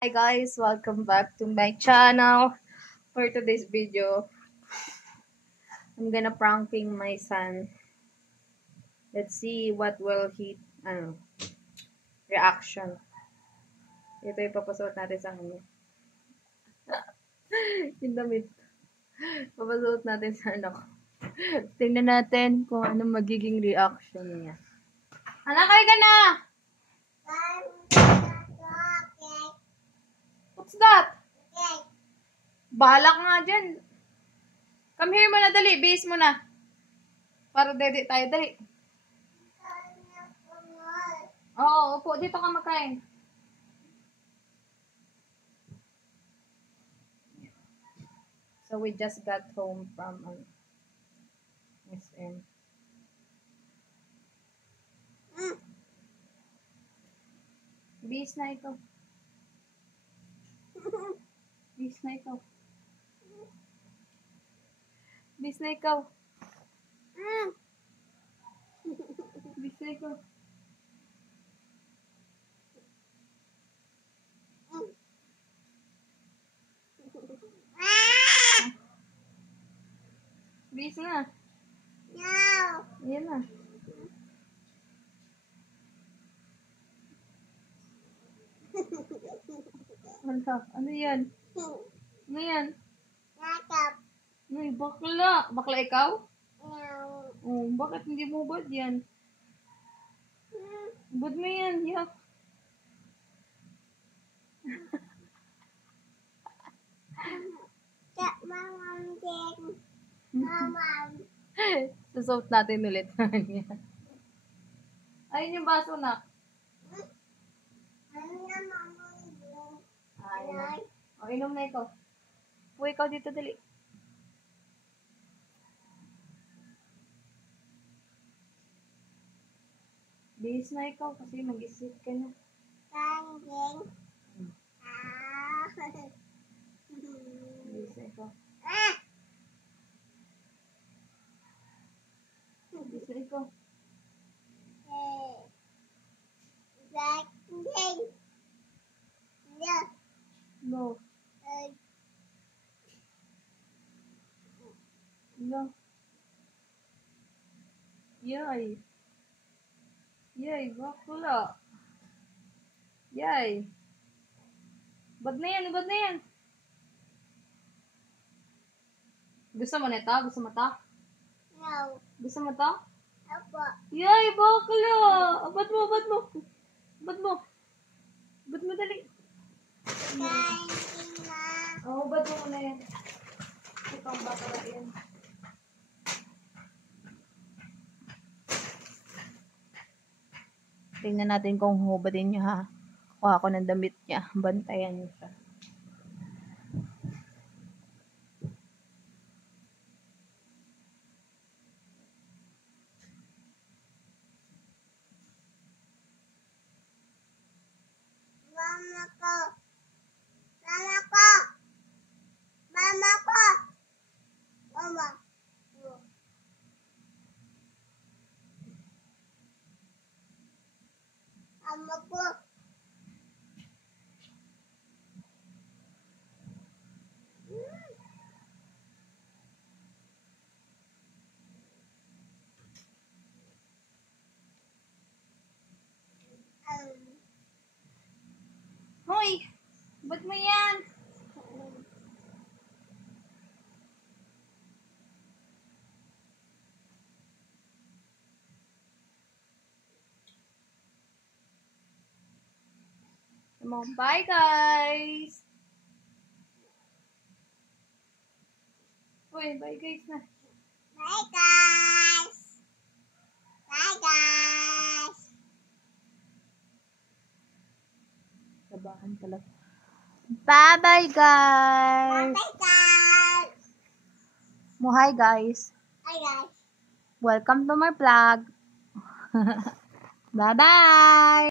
Hi guys, welcome back to my channel. For today's video, I'm gonna pranking my son. Let's see what will he reaction. Ito yung papasuot natin sa kanya. Yung damit. Papasuot natin sa anak. Tingnan natin kung ano magiging reaction niya. Anak, kaya ka na! What's that? Bahala ka nga dyan. Come here muna, dali. Base mo na. Para dede tayo, dali. Oo, upo. Dito ka makain. So, we just got home from SM. Base na ikaw. Base na ikaw. Base na ikaw. Base na ikaw. Bis na. No. Yan na. Ano yan? Ano yan? Ay, bakla. Bakla ikaw? Oh, bakit hindi mo bad yan? Bad mo yan, yak. Susot natin ulit. Ayun yung baso na. Ayun. O, inom na ikaw. Uy, ikaw dito, dali. Bihis na ikaw kasi mag-isip ka na. Bihis na ikaw. Bihis na ikaw. No. No. Yay. Yay, bakla. Yay. Bad na yan, bad na yan. Gusto mo nito? Gusto mo to? No. Gusto mo to? Opo. Yay, bakla. Bad mo, bad mo. Bad mo. Bad mo dali. Oo, bad mo muna yan. Itong bakla yan. Tingnan natin kung hubadin niya ha. Kuha ako ng damit niya. Bantayan niyo siya. Mama ko. Mama ko. Mama ko. Mama. Mama ko. Hoy! Ba't mo yan? Come on, bye guys! Uy, bye guys na. Bye guys. Bye guys. Labahan talaga. Bye-bye Bye guys! guys. Mo hi guys! Hi guys. Welcome to my vlog! Bye-bye!